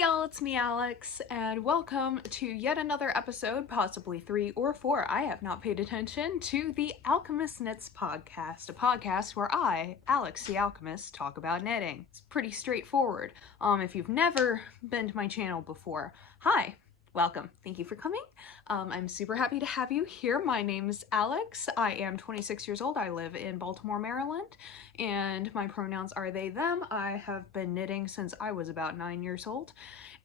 Hey y'all, it's me Alex, and welcome to yet another episode, possibly 3 or 4, I have not paid attention, to the Alchemist Knits podcast, a podcast where I, Alex the Alchemist, talk about knitting. It's pretty straightforward. If you've never been to my channel before, hi, welcome. Thank you for coming. I'm super happy to have you here. My name's Alex. I am 26 years old. I live in Baltimore, Maryland, and my pronouns are they, them. I have been knitting since I was about 9 years old,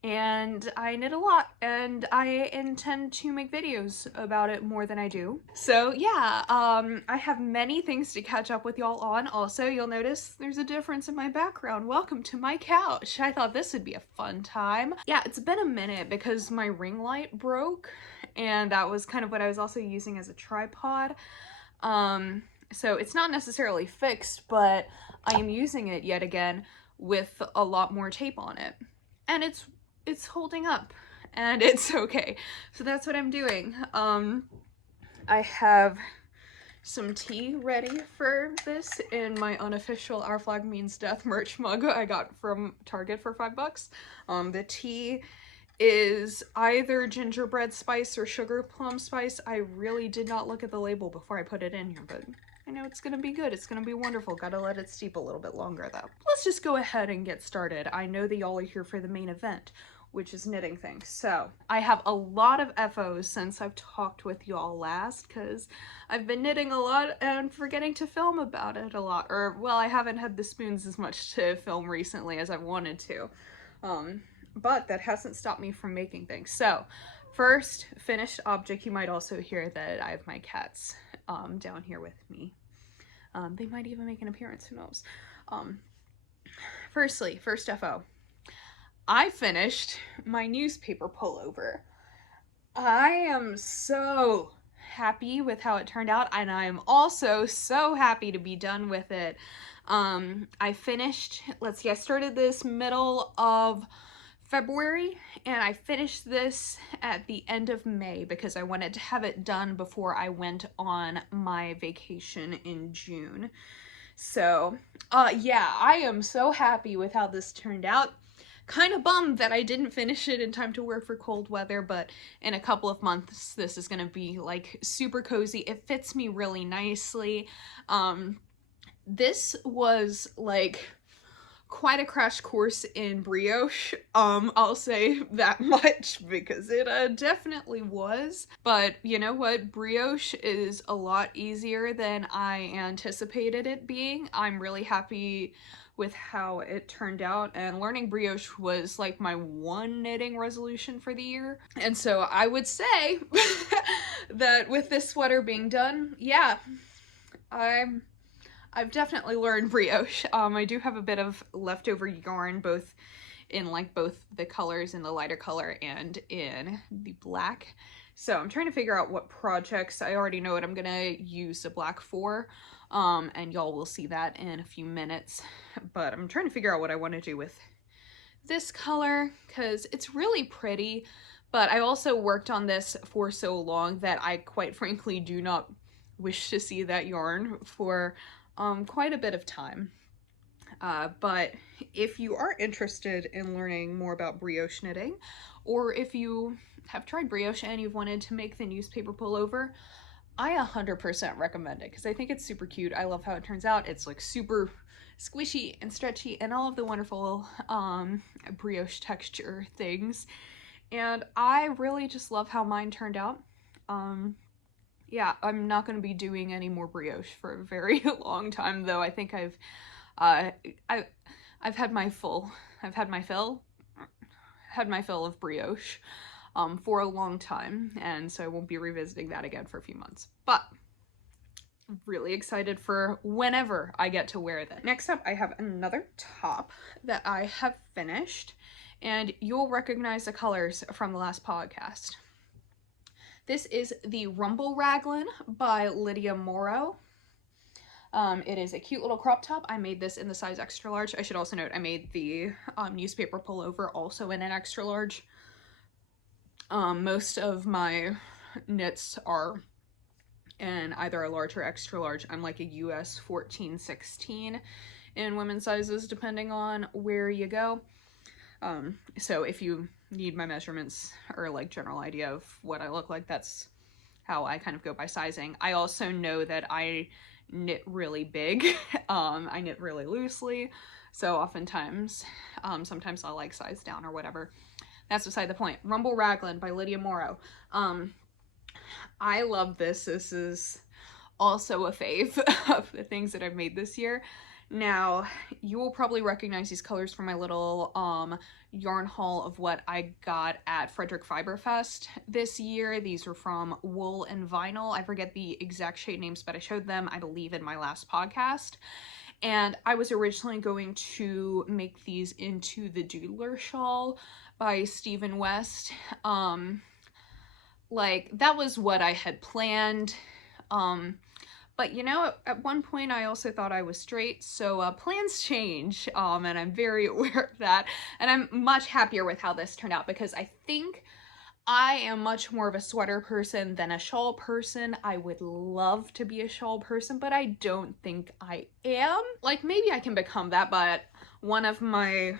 and I knit a lot, and I intend to make videos about it more than I do. So yeah, I have many things to catch up with y'all on. Also, you'll notice there's a difference in my background. Welcome to my couch. I thought this would be a fun time. Yeah, it's been a minute because my ring light broke, and that was kind of what I was also using as a tripod. So it's not necessarily fixed, but I am using it yet again with a lot more tape on it. And it's holding up, and it's okay. So that's what I'm doing. I have some tea ready for this in my unofficial Our Flag Means Death merch mug I got from Target for $5. The tea is either gingerbread spice or sugar plum spice. I really did not look at the label before I put it in here, but I know it's gonna be good. It's gonna be wonderful. Gotta let it steep a little bit longer though. Let's just go ahead and get started. I know that y'all are here for the main event, which is knitting things. So I have a lot of FOs since I've talked with y'all last, because I've been knitting a lot and forgetting to film about it a lot. Or, well, I haven't had the spoons as much to film recently as I wanted to. But that hasn't stopped me from making things. So first finished object, you might also hear that I have my cats down here with me. They might even make an appearance, who knows. First FO. I finished my newspaper pullover. I am so happy with how it turned out, and I am also so happy to be done with it. I finished, let's see, I started this middle of February, and I finished this at the end of May because I wanted to have it done before I went on my vacation in June. So, yeah, I am so happy with how this turned out. Kind of bummed that I didn't finish it in time to wear for cold weather, but in a couple of months this is gonna be like super cozy. It fits me really nicely. This was like quite a crash course in brioche. I'll say that much because it definitely was. But you know what? Brioche is a lot easier than I anticipated it being. I'm really happy with how it turned out, and learning brioche was like my one knitting resolution for the year. And so I would say that with this sweater being done, yeah, I've definitely learned brioche. I do have a bit of leftover yarn, both in like both the colors, in the lighter color and in the black. So I'm trying to figure out what projects. I already know what I'm gonna use the black for, and y'all will see that in a few minutes. But I'm trying to figure out what I want to do with this color, because it's really pretty, but I also worked on this for so long that I quite frankly do not wish to see that yarn for quite a bit of time. But if you are interested in learning more about brioche knitting, or if you have tried brioche and you've wanted to make the newspaper pullover, I 100% recommend it because I think it's super cute. I love how it turns out. It's like super squishy and stretchy and all of the wonderful brioche texture things. And I really just love how mine turned out. Yeah, I'm not going to be doing any more brioche for a very long time, though. I think I've had my fill of brioche for a long time, and so I won't be revisiting that again for a few months. But I'm really excited for whenever I get to wear that. Next up, I have another top that I have finished, and you'll recognize the colors from the last podcast. This is the Rumble Raglan by Lydia Morrow. It is a cute little crop top. I made this in the size extra large. I should also note I made the newspaper pullover also in an extra large. Most of my knits are in either a large or extra large. I'm like a US 14-16 in women's sizes depending on where you go. So if you need my measurements or like general idea of what I look like, that's how I kind of go by sizing. I also know that I knit really big. I knit really loosely, so oftentimes, sometimes I'll like size down or whatever. That's beside the point. Rumble Raglan by Lydia Morrow. I love this. This is also a fave of the things that I've made this year. Now, you will probably recognize these colors from my little yarn haul of what I got at Frederick Fiberfest this year. These are from Wool and Vinyl. I forget the exact shade names, but I showed them, I believe, in my last podcast. And I was originally going to make these into the Doodler Shawl by Stephen West. Like, that was what I had planned. But you know, at one point I also thought I was straight, so plans change, and I'm very aware of that. And I'm much happier with how this turned out, because I think I am much more of a sweater person than a shawl person. I would love to be a shawl person, but I don't think I am. Like, maybe I can become that, but one of my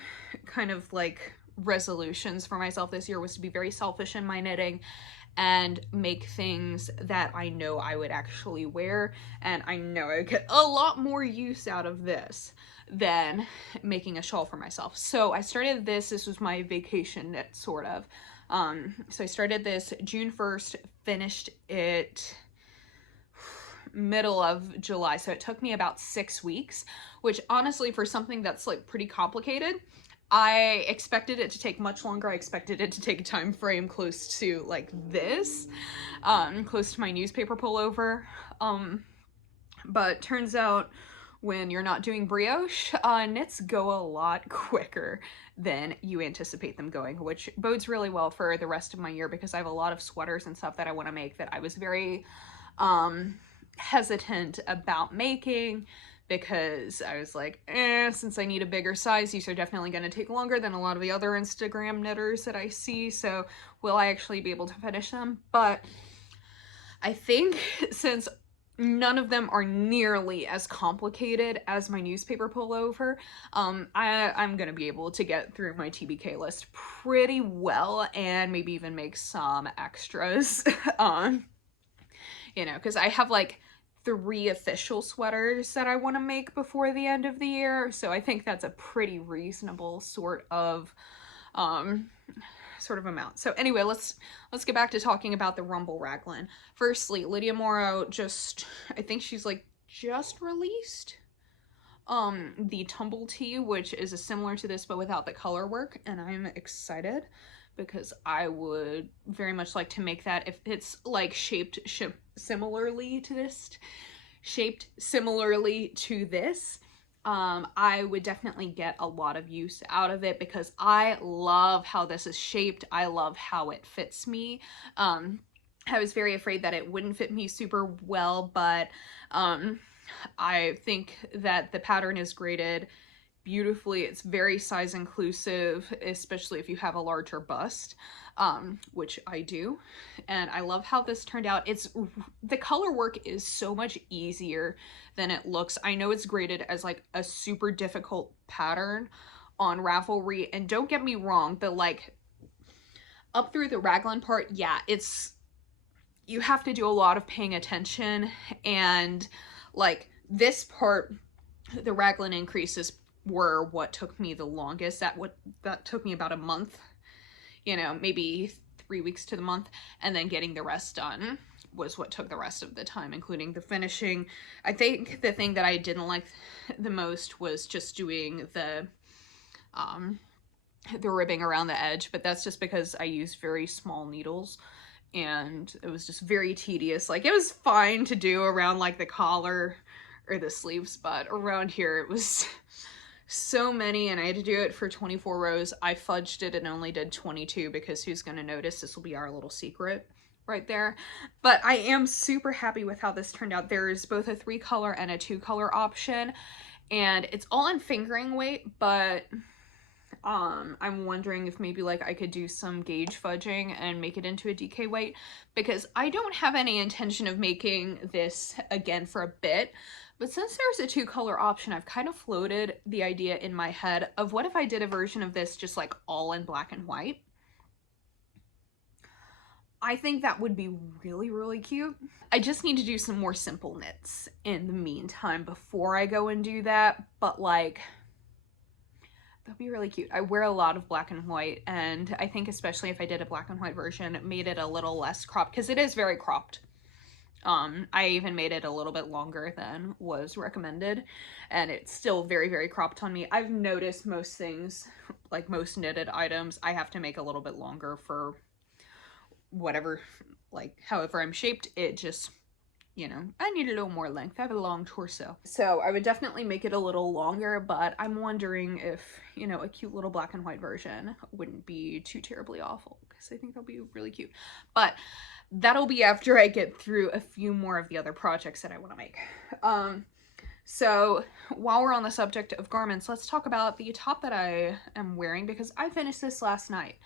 kind of like resolutions for myself this year was to be very selfish in my knitting and make things that I know I would actually wear, and I know I get a lot more use out of this than making a shawl for myself. So I started this was my vacation knit, sort of. So I started this June 1st, finished it middle of July, so it took me about 6 weeks, which honestly, for something that's like pretty complicated, I expected it to take much longer. I expected it to take a time frame close to like this, close to my newspaper pullover. But turns out when you're not doing brioche, knits go a lot quicker than you anticipate them going, which bodes really well for the rest of my year, because I have a lot of sweaters and stuff that I want to make that I was very hesitant about making, because I was like, since I need a bigger size, these are definitely going to take longer than a lot of the other Instagram knitters that I see, so will I actually be able to finish them? But I think since none of them are nearly as complicated as my newspaper pullover, I'm going to be able to get through my TBK list pretty well, and maybe even make some extras, you know, because I have like 3 official sweaters that I want to make before the end of the year, so I think that's a pretty reasonable sort of amount. So anyway, let's get back to talking about the Rumble Raglan. Firstly, Lydia Morrow I think she's like just released the Tumble Tee, which is similar to this but without the color work, and I'm excited because I would very much like to make that if it's like shaped similarly to this. I would definitely get a lot of use out of it, because I love how this is shaped. I love how it fits me. I was very afraid that it wouldn't fit me super well, but I think that the pattern is graded beautifully. It's very size inclusive, especially if you have a larger bust, which I do, and I love how this turned out. The color work is so much easier than it looks. I know it's graded as like a super difficult pattern on Ravelry, and don't get me wrong, the like up through the raglan part, yeah, you have to do a lot of paying attention, and like this part, the raglan increases were what took me the longest. That took me about a month, you know, maybe 3 weeks to the month, and then getting the rest done was what took the rest of the time, including the finishing. I think the thing that I didn't like the most was just doing the ribbing around the edge, but that's just because I use very small needles, and it was just very tedious. Like, it was fine to do around like the collar or the sleeves, but around here it was so many, and I had to do it for 24 rows. I fudged it and only did 22 because who's going to notice? This will be our little secret right there. But I am super happy with how this turned out. There's both a 3-color and a 2-color option, and it's all in fingering weight, but I'm wondering if maybe like I could do some gauge fudging and make it into a DK weight, because I don't have any intention of making this again for a bit. But since there's a 2-color option, I've kind of floated the idea in my head of what if I did a version of this just like all in black and white. I think that would be really, really cute. I just need to do some more simple knits in the meantime before I go and do that, but like, that'd be really cute. I wear a lot of black and white, and I think especially if I did a black and white version, it made it a little less cropped, because it is very cropped. I even made it a little bit longer than was recommended, and it's still very, very cropped on me. I've noticed most things, like most knitted items, I have to make a little bit longer for whatever, like however I'm shaped. It just, you know, I need a little more length. I have a long torso. So I would definitely make it a little longer, but I'm wondering if, you know, a cute little black and white version wouldn't be too terribly awful, because I think that'll be really cute. But that'll be after I get through a few more of the other projects that I want to make. So while we're on the subject of garments, let's talk about the top that I am wearing, because I finished this last night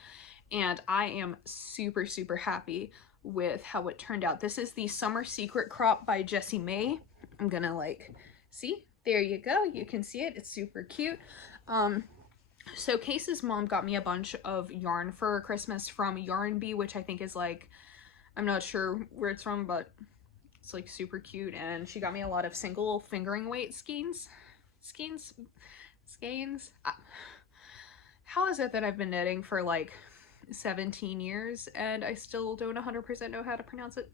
and I am super, super happy with how it turned out. This is the Summer Secret crop by Jessie May. I'm gonna like, see, there you go. You can see it. It's super cute. So Case's mom got me a bunch of yarn for Christmas from Yarn Bee, which I think is like, I'm not sure where it's from, but it's like super cute. And she got me a lot of single fingering weight skeins. How is it that I've been knitting for like 17 years and I still don't 100% know how to pronounce it?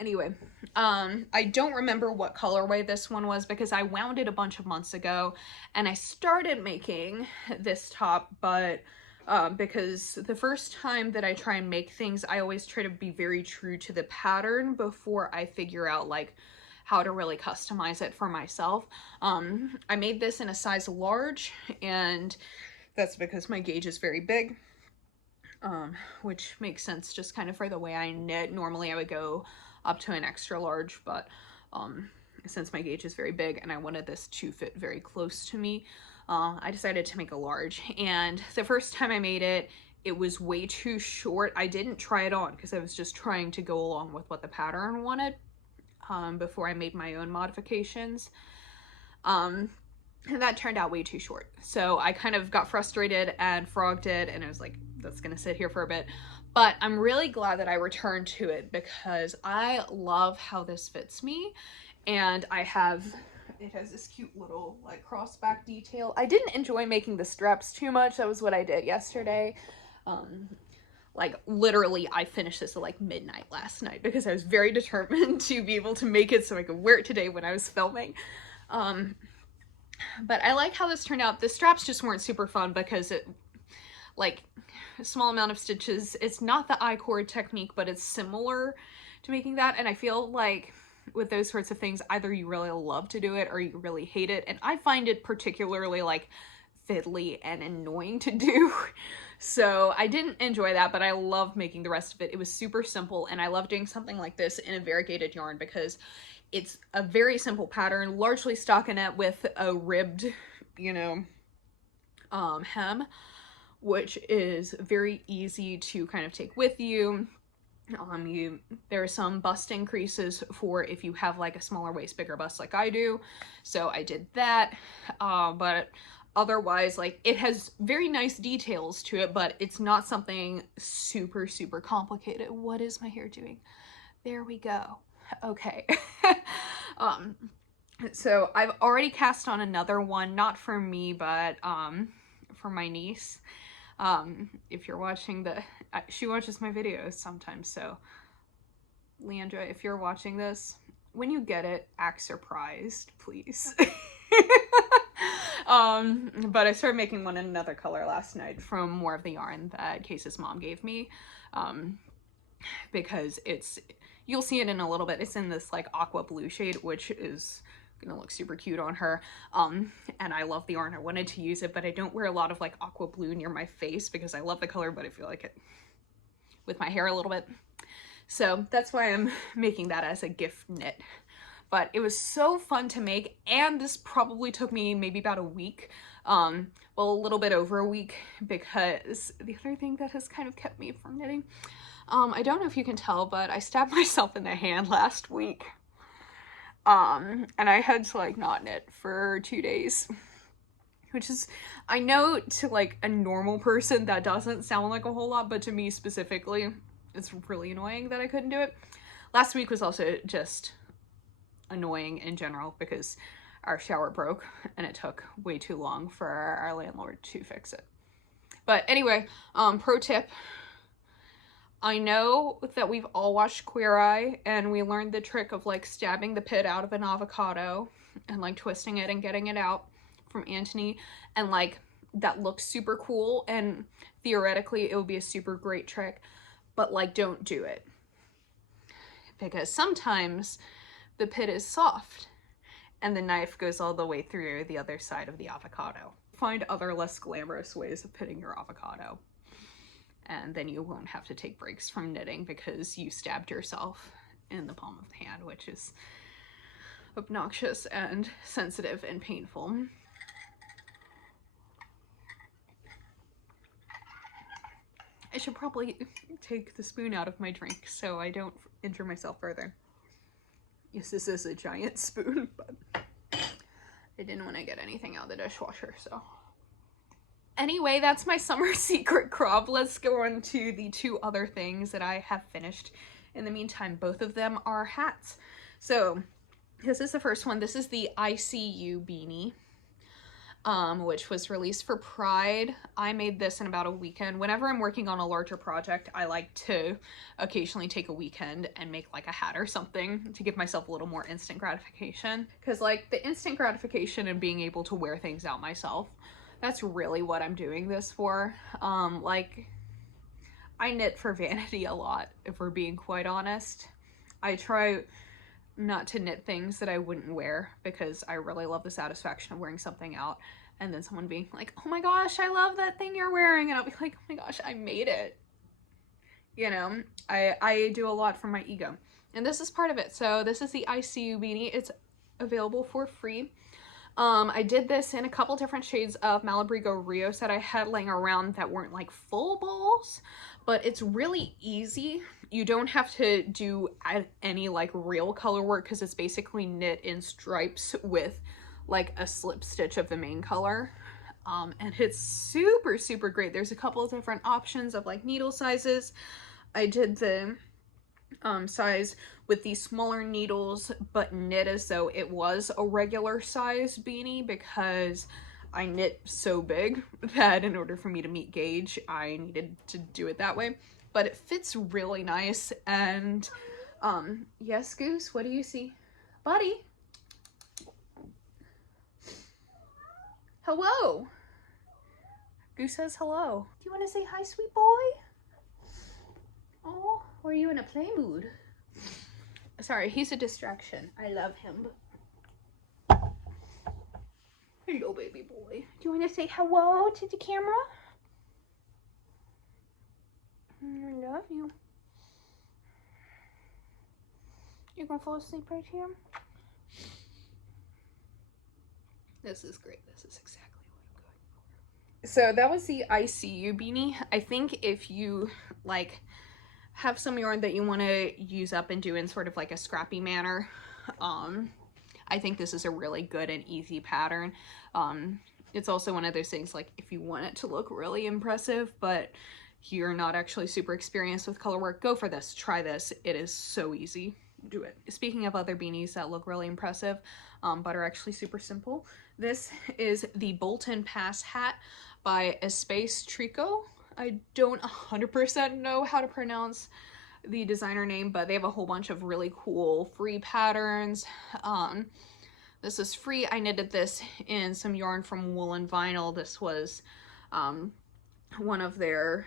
Anyway, I don't remember what colorway this one was because I wound it a bunch of months ago and I started making this top, but because the first time that I try and make things, I always try to be very true to the pattern before I figure out like how to really customize it for myself. I made this in a size large, and that's because my gauge is very big, which makes sense just kind of for the way I knit. Normally I would go up to an extra large, but since my gauge is very big and I wanted this to fit very close to me, I decided to make a large. And the first time I made it, it was way too short. I didn't try it on because I was just trying to go along with what the pattern wanted before I made my own modifications. And that turned out way too short. So I kind of got frustrated and frogged it, and I was like, that's gonna sit here for a bit. But I'm really glad that I returned to it because I love how this fits me. And it has this cute little like cross back detail. I didn't enjoy making the straps too much. That was what I did yesterday. Like literally I finished this at like midnight last night because I was very determined to be able to make it so I could wear it today when I was filming. But I like how this turned out. The straps just weren't super fun because it, like, a small amount of stitches. It's not the I-cord technique, but it's similar to making that. And I feel like with those sorts of things, either you really love to do it or you really hate it. And I find it particularly like fiddly and annoying to do. So I didn't enjoy that, but I love making the rest of it. It was super simple, and I love doing something like this in a variegated yarn because it's a very simple pattern, largely stockinette with a ribbed, you know, hem, which is very easy to kind of take with you. There are some bust increases for if you have like a smaller waist, bigger bust like I do. So I did that, but otherwise, like, it has very nice details to it, but it's not something super, super complicated. What is my hair doing? There we go. Okay. So I've already cast on another one, not for me, but for my niece. If you're watching she watches my videos sometimes, so Leandra, if you're watching this, when you get it, act surprised, please. But I started making one in another color last night from more of the yarn that Case's mom gave me, because you'll see it in a little bit. It's in this like aqua blue shade, which is gonna look super cute on her. And I love the yarn. I wanted to use it, but I don't wear a lot of like aqua blue near my face because I love the color, but I feel like it with my hair a little bit. So that's why I'm making that as a gift knit. But it was so fun to make, and this probably took me maybe about a week, well, a little bit over a week, because the other thing that has kind of kept me from knitting, I don't know if you can tell, but I stabbed myself in the hand last week. And I had to like not knit for 2 days, which is, I know to like a normal person that doesn't sound like a whole lot, but to me specifically, it's really annoying that I couldn't do it. Last week was also just annoying in general because our shower broke and it took way too long for our landlord to fix it. But anyway, pro tip. I know that we've all watched Queer Eye and we learned the trick of like stabbing the pit out of an avocado and like twisting it and getting it out from Antony, and like that looks super cool and theoretically it would be a super great trick, but like don't do it because sometimes the pit is soft and the knife goes all the way through the other side of the avocado. Find other less glamorous ways of pitting your avocado, and then you won't have to take breaks from knitting because you stabbed yourself in the palm of the hand, which is obnoxious and sensitive and painful. I should probably take the spoon out of my drink so I don't injure myself further. Yes, this is a giant spoon, but I didn't want to get anything out of the dishwasher, so. Anyway, that's my summer secret crop. Let's go on to the 2 other things that I have finished in the meantime. Both of them are hats. So this is the first one. This is the ICU beanie, which was released for Pride. I made this in about a weekend. Whenever I'm working on a larger project, I like to occasionally take a weekend and make like a hat or something to give myself a little more instant gratification. Because like the instant gratification and being able to wear things out myself, that's really what I'm doing this for. Like, I knit for vanity a lot, if we're being quite honest. I try not to knit things that I wouldn't wear because I really love the satisfaction of wearing something out and then someone being like, oh my gosh, I love that thing you're wearing, and I'll be like, oh my gosh, I made it. You know, I do a lot for my ego, and this is part of it. So this is the ICU beanie. It's available for free. I did this in a couple different shades of Malabrigo Rios that I had laying around that weren't like full balls, but it's really easy. You don't have to do any like real color work because it's basically knit in stripes with like a slip stitch of the main color. And it's super, super great. There's a couple of different options of like needle sizes. I did the size with these smaller needles, but knit as though it was a regular size beanie because I knit so big that in order for me to meet gauge, I needed to do it that way. But it fits really nice. And yes, Goose, what do you see? Buddy? Hello. Goose says hello. Do you want to say hi, sweet boy? Oh, or are you in a play mood? Sorry, he's a distraction. I love him. Hello, baby boy. Do you want to say hello to the camera? I love you. You're gonna fall asleep right here? This is great. This is exactly what I'm going for. So that was the ICU beanie. I think if you like have some yarn that you want to use up and do in sort of like a scrappy manner, I think this is a really good and easy pattern. It's also one of those things like if you want it to look really impressive but you're not actually super experienced with color work, go for this. Try this. It is so easy. Do it. Speaking of other beanies that look really impressive but are actually super simple, this is the Bolton Pass hat by Espace Trico. I don't 100% know how to pronounce the designer name, but they have a whole bunch of really cool free patterns. This is free. I knitted this in some yarn from Wool and Vinyl. This was one of their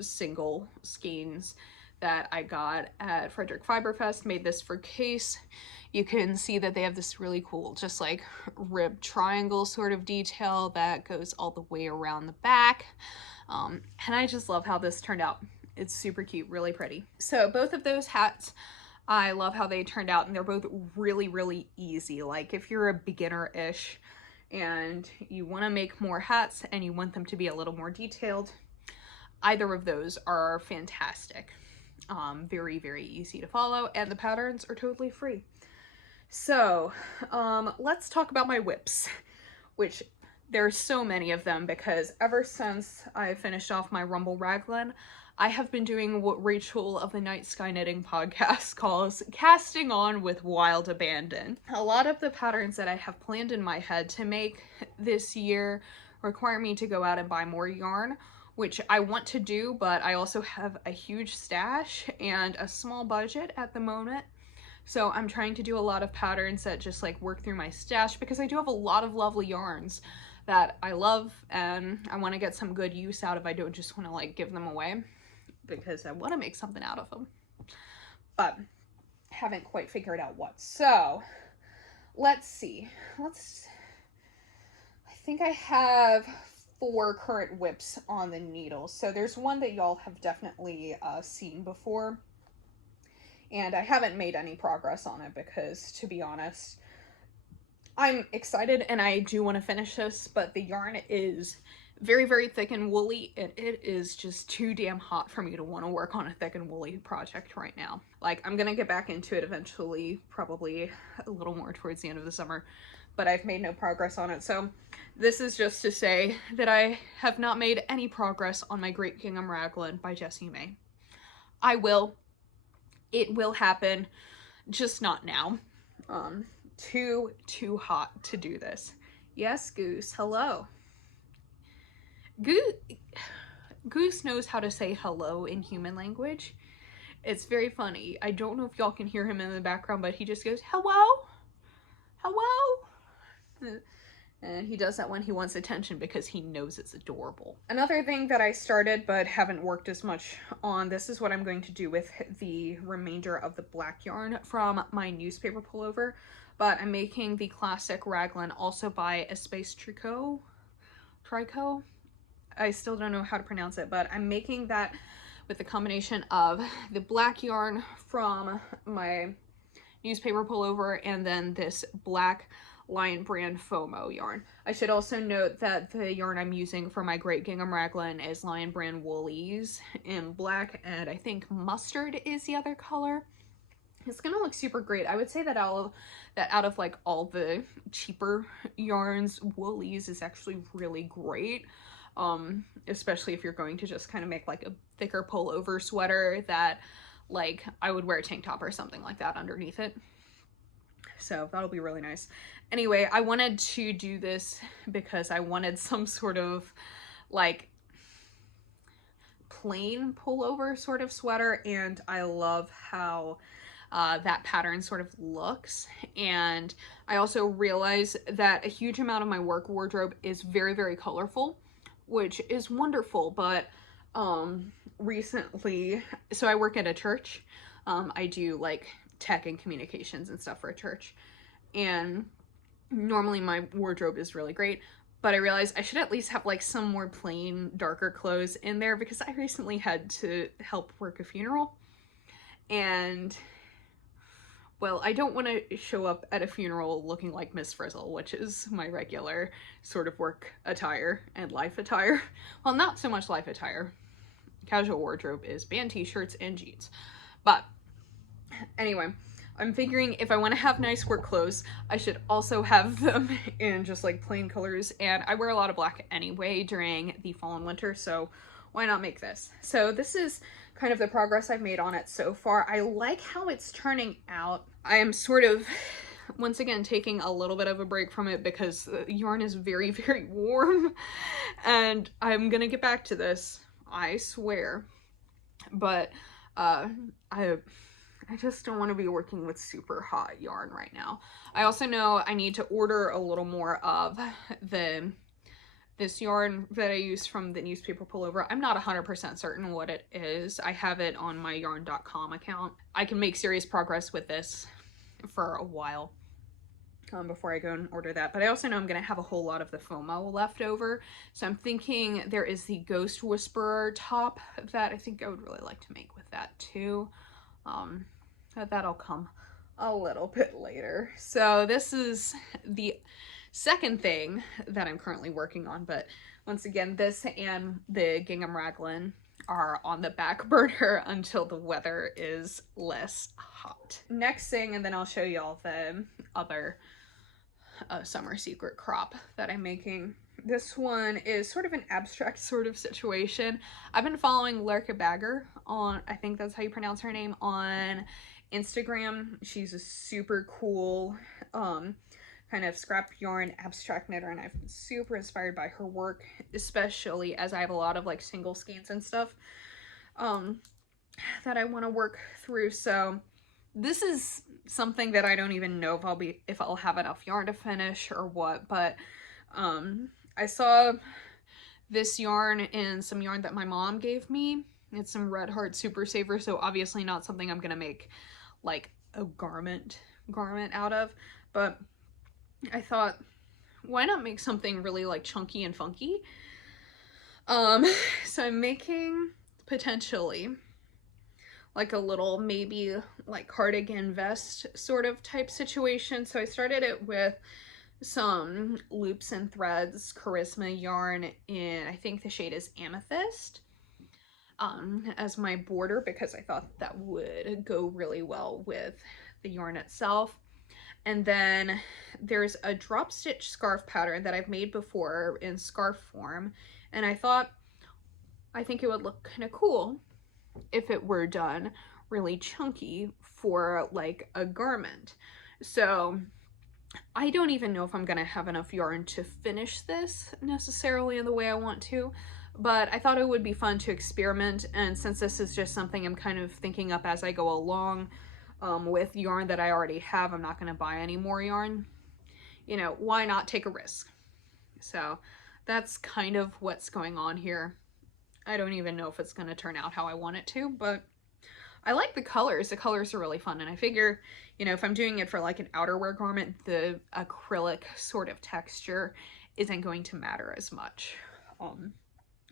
single skeins that I got at Frederick Fiberfest. Made this for Case. You can see that they have this really cool, just like ribbed triangle sort of detail that goes all the way around the back. And I just love how this turned out. It's super cute, really pretty. So both of those hats, I love how they turned out, and they're both really, really easy. Like if you're a beginner-ish and you want to make more hats and you want them to be a little more detailed, either of those are fantastic. Very, very easy to follow, and the patterns are totally free. So, let's talk about my whips, which there's so many of them because ever since I finished off my Rumble Raglan, I have been doing what Rachel of the Night Sky Knitting podcast calls casting on with wild abandon. A lot of the patterns that I have planned in my head to make this year require me to go out and buy more yarn, which I want to do, but I also have a huge stash and a small budget at the moment. So I'm trying to do a lot of patterns that just like work through my stash because I do have a lot of lovely yarns that I love and I want to get some good use out of. I don't just want to like give them away because I want to make something out of them, but haven't quite figured out what. So let's see. I think I have 4 current whips on the needle. So there's one that y'all have definitely seen before, and I haven't made any progress on it because, to be honest, I'm excited and I do want to finish this, but the yarn is very, very thick and woolly, and it is just too damn hot for me to want to work on a thick and woolly project right now. Like, I'm gonna get back into it eventually, probably a little more towards the end of the summer, but I've made no progress on it. So this is just to say that I have not made any progress on my Great Gingham Raglan by Jessie May. I will. It will happen, just not now. Too hot to do this. Yes, Goose, hello. Goose knows how to say hello in human language. It's very funny. I don't know if y'all can hear him in the background, but he just goes, hello? Hello? And he does that when he wants attention because he knows it's adorable. Another thing that I started but haven't worked as much on, this is what I'm going to do with the remainder of the black yarn from my newspaper pullover, but I'm making the classic raglan also by Espace Tricot. I still don't know how to pronounce it, but I'm making that with the combination of the black yarn from my newspaper pullover and then this black Lion Brand FOMO yarn. I should also note that the yarn I'm using for my Great Gingham Raglan is Lion Brand Woolies in black, and I think mustard is the other color. It's gonna look super great. I would say that out of like all the cheaper yarns, Woolies is actually really great. Especially if you're going to just kind of make like a thicker pullover sweater that like I would wear a tank top or something like that underneath it. So that'll be really nice. Anyway, I wanted to do this because I wanted some sort of like plain pullover sort of sweater, and I love how that pattern sort of looks. And I also realize that a huge amount of my work wardrobe is very, very colorful, which is wonderful, but recently, so I work at a church. I do like tech and communications and stuff for a church, and normally my wardrobe is really great, but I realized I should at least have like some more plain darker clothes in there because I recently had to help work a funeral, and well, I don't want to show up at a funeral looking like Miss Frizzle, which is my regular sort of work attire and life attire. Well, not so much life attire. Casual wardrobe is band t-shirts and jeans. But anyway, I'm figuring if I want to have nice work clothes, I should also have them in just like plain colors. And I wear a lot of black anyway during the fall and winter, so why not make this? So this is kind of the progress I've made on it so far. I like how it's turning out. I am sort of, once again, taking a little bit of a break from it because the yarn is very, very warm, and I'm gonna get back to this, I swear. But I just don't want to be working with super hot yarn right now. I also know I need to order a little more of this yarn that I use from the newspaper pullover. I'm not 100% certain what it is. I have it on my yarn.com account. I can make serious progress with this for a while before I go and order that. But I also know I'm going to have a whole lot of the FOMO left over. So I'm thinking there is the Ghost Whisperer top that I think I would really like to make with that too. That'll come a little bit later. So this is the second thing that I'm currently working on, but once again, this and the Gingham Raglan are on the back burner until the weather is less hot. Next thing, and then I'll show y'all the other summer secret crop that I'm making. This one is sort of an abstract sort of situation. I've been following Lerka Bagger on, I think that's how you pronounce her name, on Instagram. She's a super cool kind of scrap yarn abstract knitter, and I've been super inspired by her work, especially as I have a lot of like single skeins and stuff that I want to work through. So this is something that I don't even know if I'll have enough yarn to finish or what, but I saw this yarn in some yarn that my mom gave me. It's some Red Heart Super Saver, so obviously not something I'm gonna make like a garment out of, but I thought, why not make something really like chunky and funky? So I'm making potentially like a little maybe like cardigan vest sort of type situation. So I started it with some loops and threads Charisma yarn in, I think the shade is Amethyst, as my border, because I thought that would go really well with the yarn itself. And then there's a drop stitch scarf pattern that I've made before in scarf form, and I think it would look kind of cool if it were done really chunky for like a garment. So I don't even know if I'm gonna have enough yarn to finish this necessarily in the way I want to, but I thought it would be fun to experiment, and since this is just something I'm kind of thinking up as I go along with yarn that I already have, I'm not gonna buy any more yarn. You know, why not take a risk? So that's kind of what's going on here. I don't even know if it's gonna turn out how I want it to, but I like the colors. The colors are really fun, and I figure, you know, if I'm doing it for like an outerwear garment, the acrylic sort of texture isn't going to matter as much,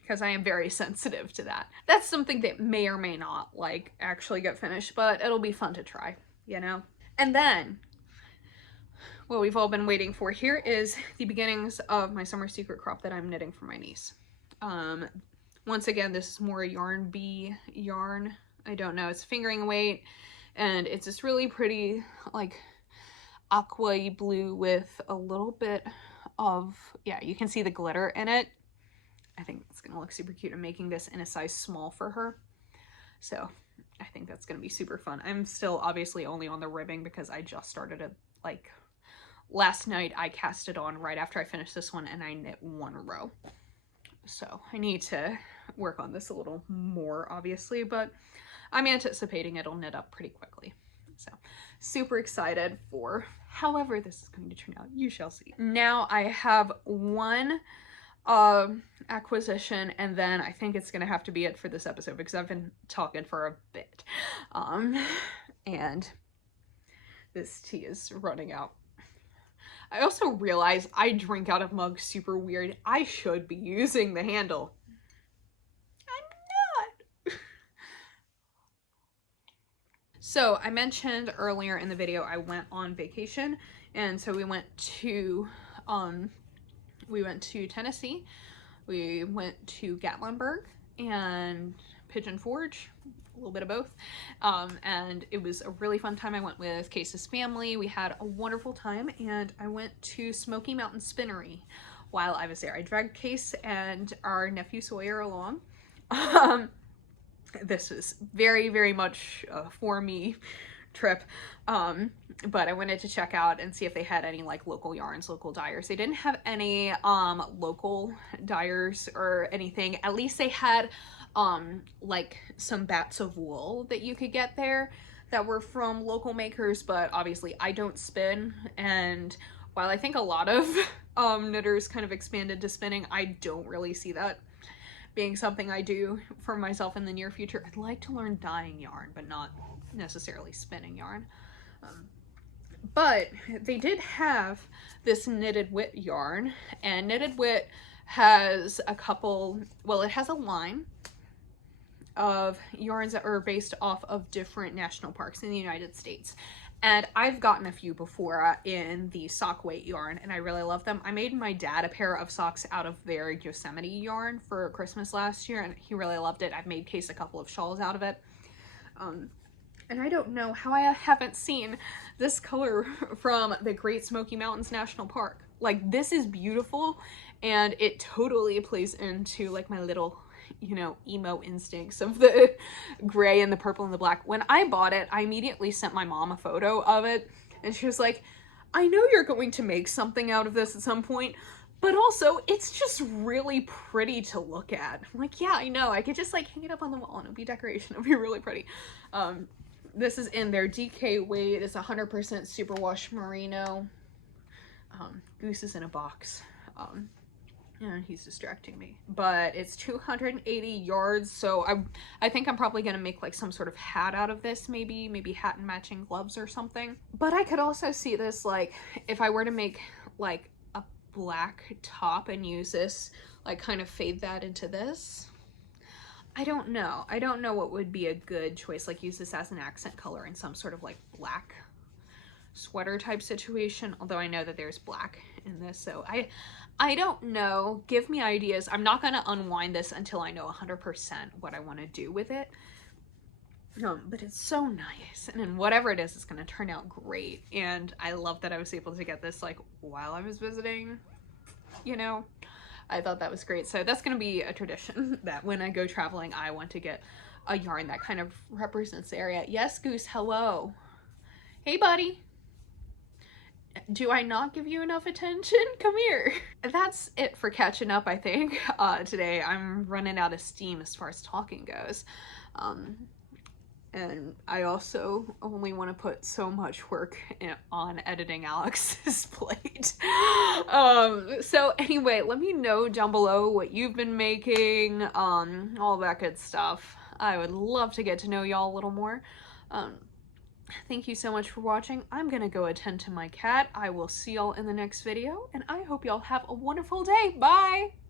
because I am very sensitive to that. That's something that may or may not like actually get finished, but it'll be fun to try, you know? And then what we've all been waiting for here is the beginnings of my summer secret crop that I'm knitting for my niece. Once again, this is more Yarn Bee yarn. I don't know, it's fingering weight, and it's this really pretty like aqua-y blue with a little bit of, yeah, you can see the glitter in it. I think it's gonna look super cute. I'm making this in a size small for her, so I think that's gonna be super fun. I'm still obviously only on the ribbing because I just started it like last night. I cast it on right after I finished this one, and I knit one row. So I need to work on this a little more, obviously, but I'm anticipating it'll knit up pretty quickly. So super excited for however this is going to turn out. You shall see. Now I have one acquisition, and then I think it's gonna have to be it for this episode because I've been talking for a bit. And this tea is running out. I also realize I drink out of mugs super weird. I should be using the handle. I'm not. So I mentioned earlier in the video I went on vacation, and so we went to Tennessee. We went to Gatlinburg and Pigeon Forge, a little bit of both, and it was a really fun time. I went with Case's family. We had a wonderful time, and I went to Smoky Mountain Spinnery while I was there. I dragged Case and our nephew Sawyer along. This was very, very much a for me trip, but I wanted to check out and see if they had any like local yarns, local dyers. They didn't have any local dyers or anything. At least they had like some bats of wool that you could get there that were from local makers, but obviously I don't spin, and while I think a lot of knitters kind of expanded to spinning, I don't really see that being something I do for myself in the near future. I'd like to learn dyeing yarn, but not necessarily spinning yarn. But they did have this Knitted Wit yarn, and Knitted Wit has a couple, well, it has a line of yarns that are based off of different national parks in the United States. And I've gotten a few before in the sock weight yarn, and I really love them. I made my dad a pair of socks out of their Yosemite yarn for Christmas last year, and he really loved it. I've made Case a couple of shawls out of it. And I don't know how I haven't seen this color from the Great Smoky Mountains National Park. Like, this is beautiful, and it totally plays into like my little, you know, emo instincts of the gray and the purple and the black. When I bought it, I immediately sent my mom a photo of it, and she was like, I know you're going to make something out of this at some point, but also it's just really pretty to look at. I'm like, yeah, I know. I could just like hang it up on the wall and it'll be decoration. It'll be really pretty. This is in their DK weight. It's 100% superwash merino. Goose is in a box. And he's distracting me. But it's 280 yards, so I think I'm probably gonna make like some sort of hat out of this, maybe hat and matching gloves or something. But I could also see this, like, if I were to make like a black top and use this, like kind of fade that into this. I don't know. I don't know what would be a good choice, like use this as an accent color in some sort of like black sweater type situation, although I know that there's black in this, so I don't know. Give me ideas. I'm not gonna unwind this until I know 100% what I want to do with it. But it's so nice, and then whatever it is, it's gonna turn out great. And I love that I was able to get this like while I was visiting, you know. I thought that was great. So that's gonna be a tradition that when I go traveling, I want to get a yarn that kind of represents the area. Yes, Goose, hello. Hey, buddy. Do I not give you enough attention? Come here. That's it for catching up, I think. Today I'm running out of steam as far as talking goes. And I also only want to put so much work on editing Alex's plate. So anyway, let me know down below what you've been making, all that good stuff. I would love to get to know y'all a little more. Thank you so much for watching. I'm gonna go attend to my cat. I will see y'all in the next video, and I hope y'all have a wonderful day. Bye!